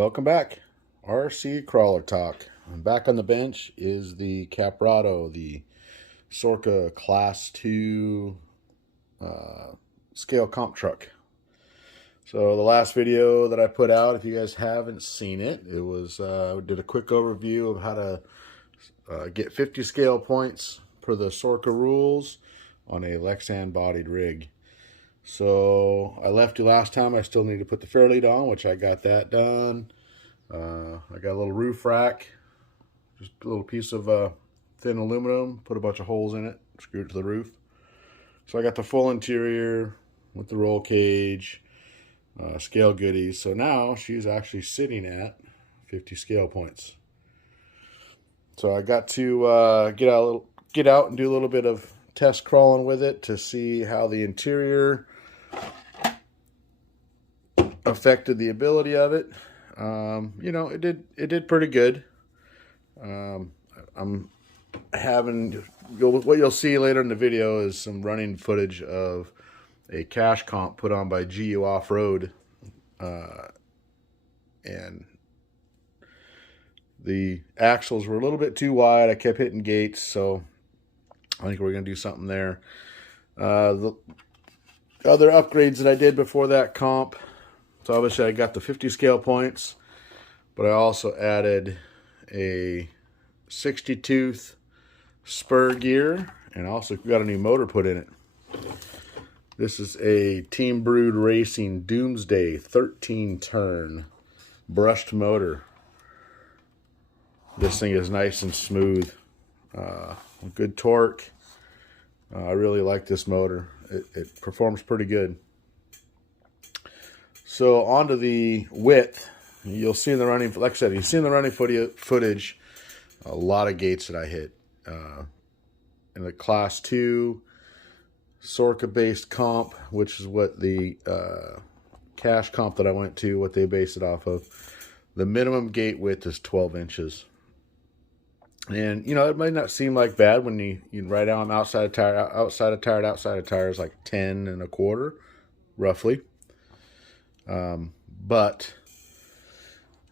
Welcome back. RC Crawler Talk. Back on the bench is the Caprado, the SORRCA Class 2 scale comp truck. So the last video that I put out, if you guys haven't seen it, it was did a quick overview of how to get 50 scale points per the SORRCA rules on a lexan bodied rig. So I left you last time. I still need to put the fairlead on, which I got that done. I got a little roof rack, just a little piece of thin aluminum, put a bunch of holes in it, screw it to the roof. So I got the full interior with the roll cage, scale goodies. So now she's actually sitting at 50 scale points. So I got to get out and do a little bit of test crawling with it to see how the interior affected the ability of it. You know, it did pretty good. I'm having, what you'll see later in the video is some running footage of a cash comp put on by GU Off-Road, and the axles were a little bit too wide. I kept hitting gates, so I think we're going to do something there. The other upgrades that I did before that comp, so obviously I got the 50 scale points, but I also added a 60 tooth spur gear, and also got a new motor put in it. This is a Team Brewed Racing Doomsday 13 turn brushed motor. This thing is nice and smooth. Good torque. I really like this motor. It performs pretty good. So onto the width. You'll see in the running, like I said, you see in the running footage, a lot of gates that I hit. In the Class 2 SORRCA based comp, which is what the cash comp that I went to, what they base it off of, the minimum gate width is 12 inches. And, you know, it might not seem like bad when you write down outside of tire is like 10 1/4, roughly. But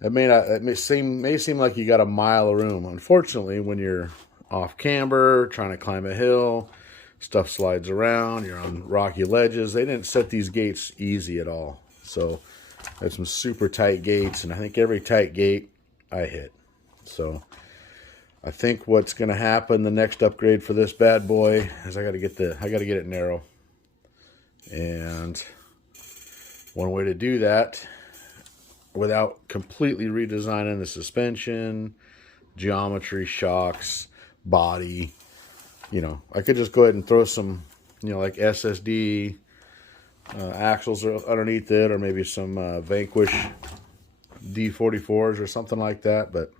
it may seem like you got a mile of room. Unfortunately, when you're off camber, trying to climb a hill, stuff slides around, you're on rocky ledges. They didn't set these gates easy at all. So there's some super tight gates, and I think every tight gate I hit. So I think what's going to happen, the next upgrade for this bad boy, is I got to get it narrow. And one way to do that without completely redesigning the suspension, geometry, shocks, body, you know, I could just go ahead and throw some, you know, like SSD axles underneath it, or maybe some Vanquish D44s or something like that. But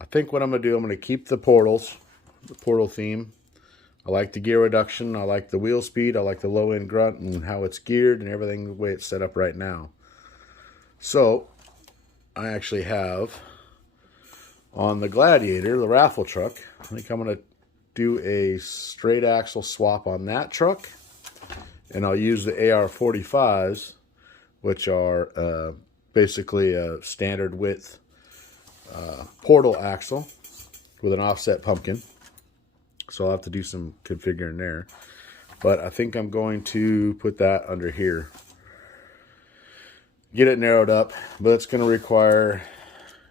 I think what I'm going to do, I'm going to keep the portals, the portal theme. I like the gear reduction. I like the wheel speed. I like the low end grunt and how it's geared and everything the way it's set up right now. So I actually have on the Gladiator, the raffle truck, I think I'm going to do a straight axle swap on that truck. And I'll use the AR45s, which are basically a standard width portal axle with an offset pumpkin. So I'll have to do some configuring there. But I think I'm going to put that under here. Get it narrowed up, but it's going to require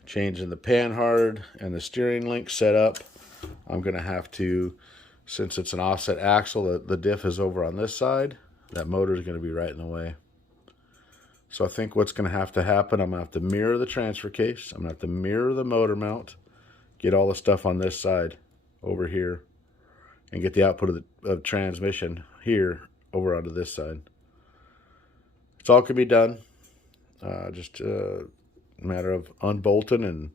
changing the PANHARD and the steering link setup. I'm going to have to, since it's an offset axle, the diff is over on this side. That motor is going to be right in the way. So I think what's going to happen, I'm going to have to mirror the transfer case. I'm going to have to mirror the motor mount, get all the stuff on this side over here, and get the output of transmission here over onto this side. It's all can be done. Just a matter of unbolting and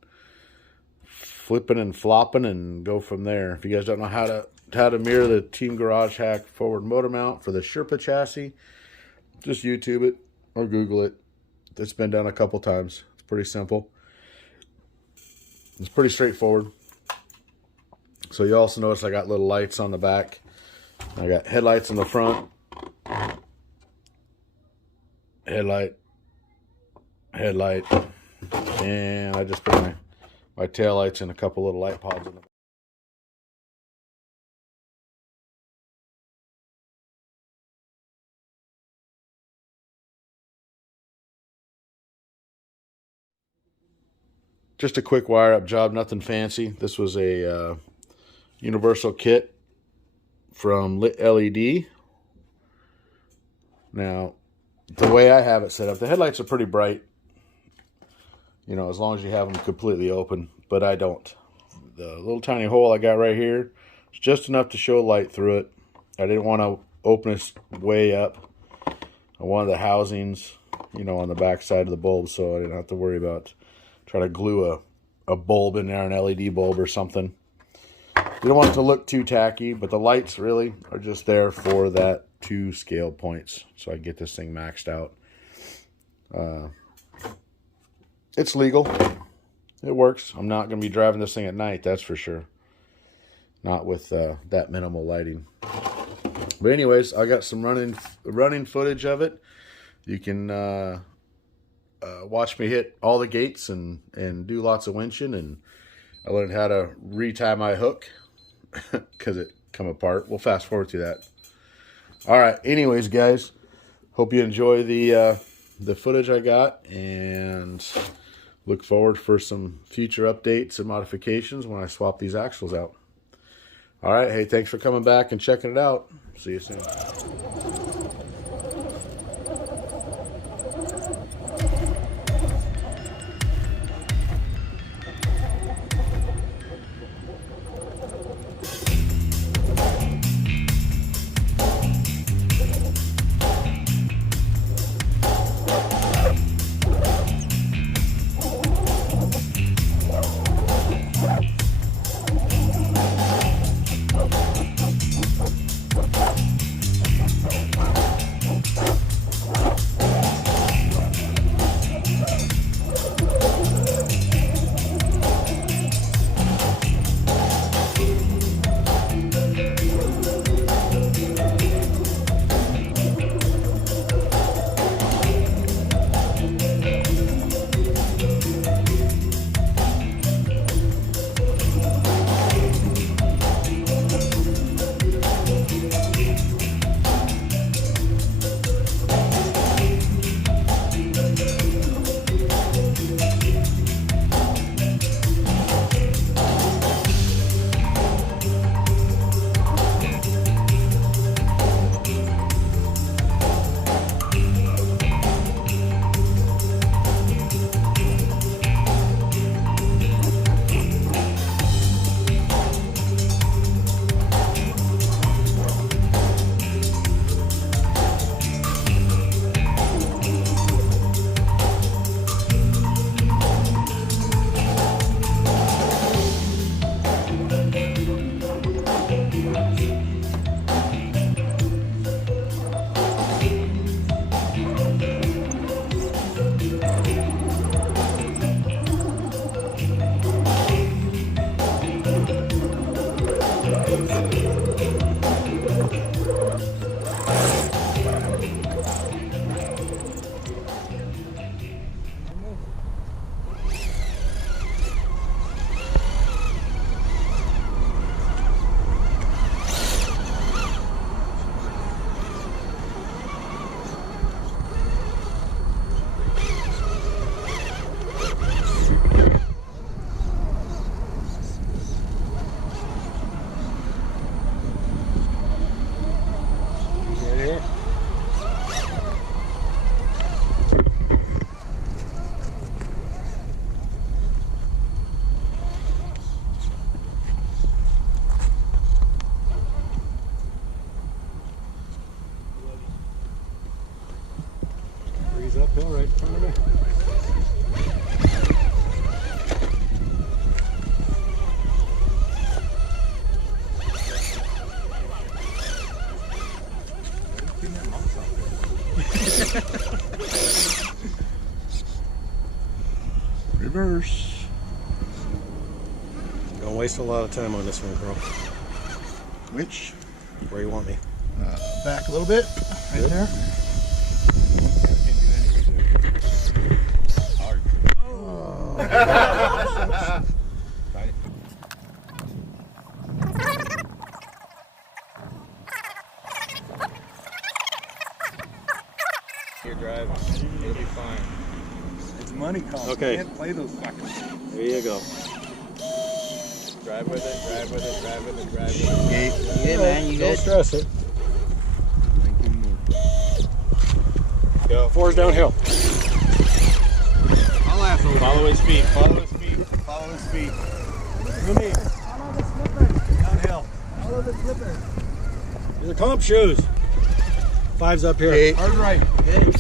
flipping and flopping and go from there. If you guys don't know how to mirror the Team Garage Hack forward motor mount for the Sherpa chassis, just YouTube it or Google it. It's been done a couple times. It's pretty simple. It's pretty straightforward. So you also notice I got little lights on the back. I got headlights in the front. Headlight. And I just put my tail lights and a couple little light pods in the Just a quick wire up job, nothing fancy. This was a universal kit from Lit LED. Now, the way I have it set up, the headlights are pretty bright, you know, as long as you have them completely open, but I don't. The little tiny hole I got right here is just enough to show light through it. I didn't want to open it way up. I wanted the housings, you know, on the back side of the bulb, so I didn't have to worry about trying to glue a bulb in there, an LED bulb or something. Didn't want it to look too tacky, but the lights really are just there for that 2 scale points, so I can get this thing maxed out. It's legal. It works. I'm not going to be driving this thing at night, that's for sure. Not with that minimal lighting. But anyways, I got some running footage of it. You can watch me hit all the gates and do lots of winching, and I learned how to retie my hook because it come apart. We'll fast forward to that. All right, anyways, guys, hope you enjoy the footage I got, and look forward for some future updates and modifications when I swap these axles out. All right, hey, thanks for coming back and checking it out. See you soon. Uphill right in front of me. Reverse. Don't waste a lot of time on this one, girl. Which? Where you want me? Back a little bit. Right Good. there. Oh. You're driving. It'll be fine. It's money cost. Okay. You can't play those fuckers. There you go. Drive with it, drive with it, drive with it, drive with it. Good, man. You Don't good? stress it. Go. 4's downhill. I'll laugh over. Follow his feet, follow his feet, follow his feet. Rumi, Follow the slipper. downhill. Follow the slipper. These are comp shoes. 5's up here. Hard right. Good.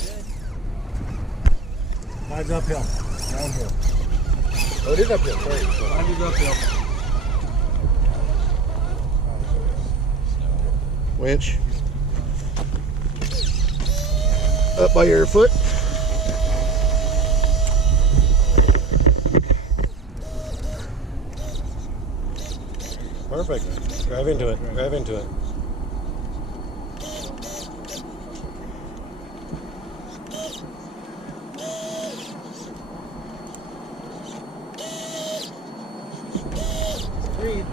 5's uphill. Downhill. Oh, it is uphill. Sorry. 5 is uphill. Winch. Up by your foot. Perfect. Drive into it. Drive into it.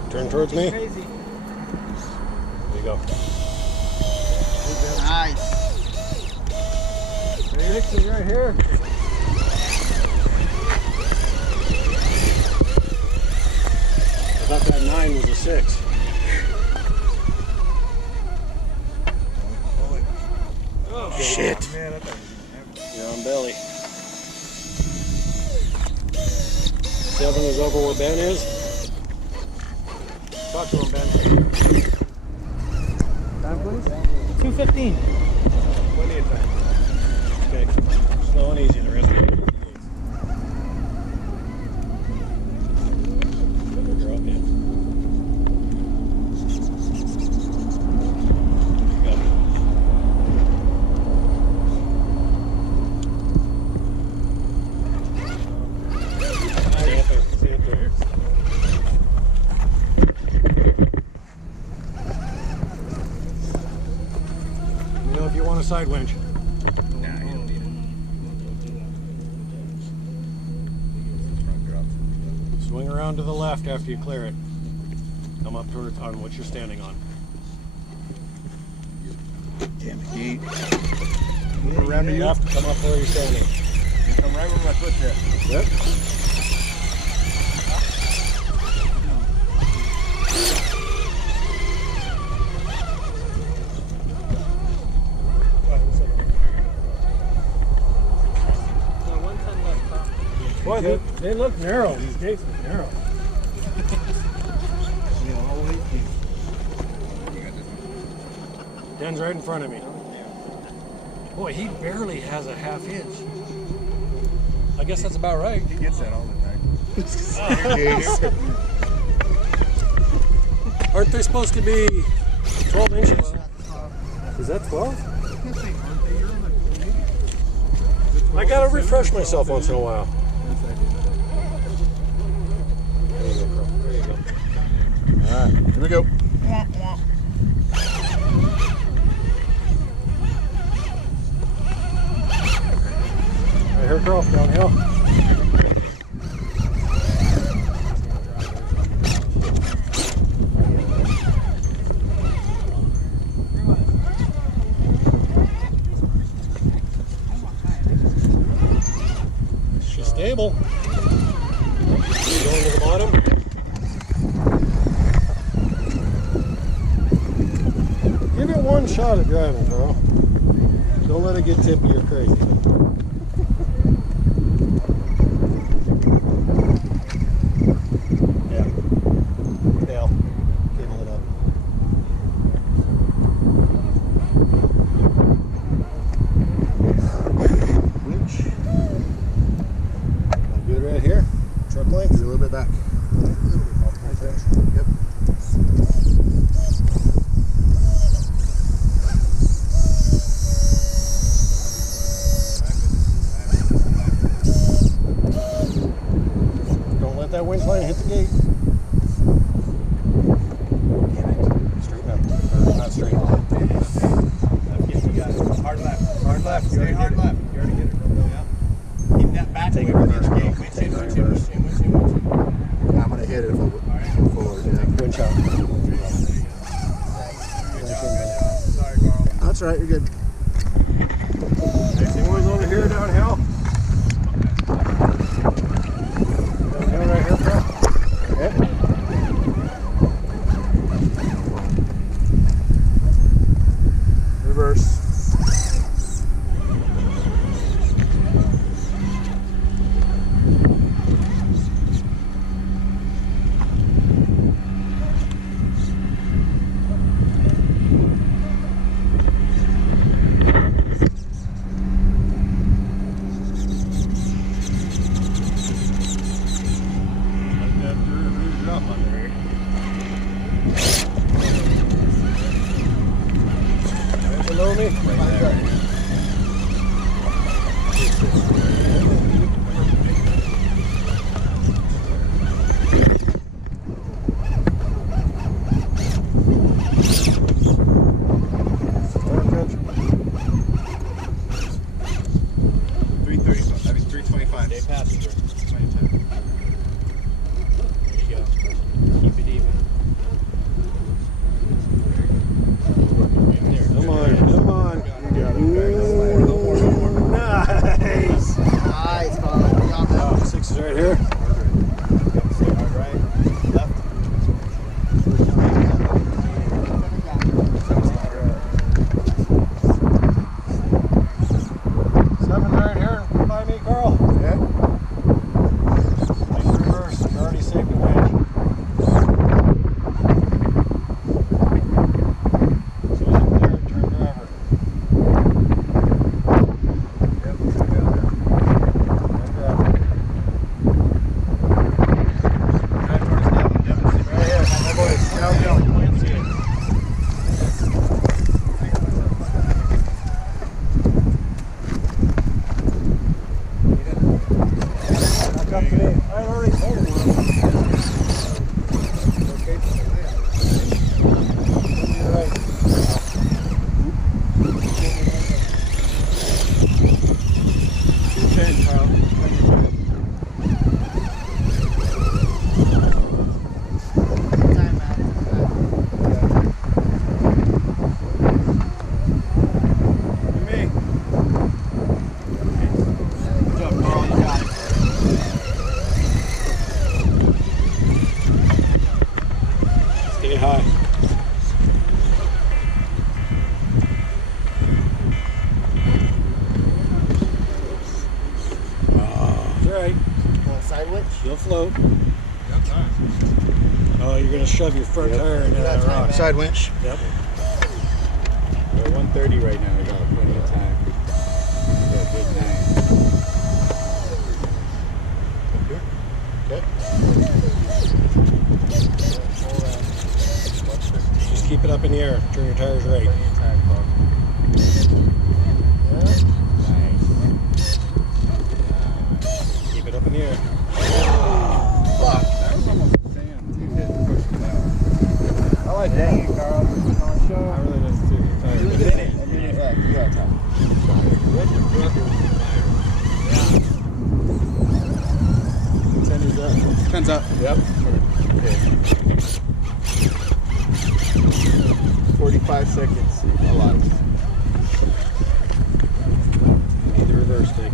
Turn towards me. There Crazy. you go. Nice. Six is right here. I thought that 9 was a 6. Oh, Shit. Man, I thought You're on belly. 7 is over where Ben is. Talk to him, Ben. time, please. 2:15. Plenty of time. Okay. Slow and easy the rest of the way. Drop in. Go. Stay up there. Stay up there. Let me know if you want a side winch. Swing around to the left after you clear it. Come up towards on what you're standing on. Damn it, gate. Move around to you. Left, come up where you're standing. Come right where my foot's at. Yep. Boy, they look narrow. These gates look narrow. Dan's right in front of me. Boy, he barely has a half inch. I guess that's about right. He gets that all the time. Aren't they supposed to be 12 inches? Is that 12? I gotta refresh myself once in a while. There you go, girl. There you go. All right, here we go. Right here, girl, downhill. She's stable. Going to the bottom. Give it one shot at driving, girl. Don't let it get tippy or crazy. Yeah. Nail. Cable it up. Winch. Good right here. Truck length. A little bit back. Yep. Don't let that winch line hit the gate. Damn it. Straighten up. Or not straighten up. Hard left. Hard left. Stay hard left. You already get it. Yeah. Keep that back. Take it reverse, girl. Take it reverse. right. You're good. Anything was over here downhill? Downhill right here, bro? Yeah. Reverse. Below me? Right there. Passenger. There you go. Keep it even. Right there. Come on, come on. You got it. Nice. Nice, Colin. We got that. Oh, 6 is right here. Right. Left. 7 right here by me, Carl. Yeah. Nice reverse. You're already safe to wedge. So up there, turn driver. Yep. Down there. Turn driver. Right here. My boys. Downhill. Back up to me. I already told him one. Okay. You're right. 210, Carl. Time, man. Me. Good job, Carl. You got it. Stay high. It's all right. Side winch. You'll float. Oh, you're gonna shove your front tire into that rock. Side winch. Yep. We're at 1:30 right now. We got plenty of time. We got a good night. Just keep it up in the air. Turn your tires right. Plenty of time, Carl. Nice. Keep it up in the air. That was almost sand too. Didn't push it out. I like Dang it, Carl. Putting on a show. I really didn't see the tire. You But did then it. Yeah, you got time. Tenny's up. Pens up. Yep. Okay. 45 seconds. A lot. Need the reverse, take it.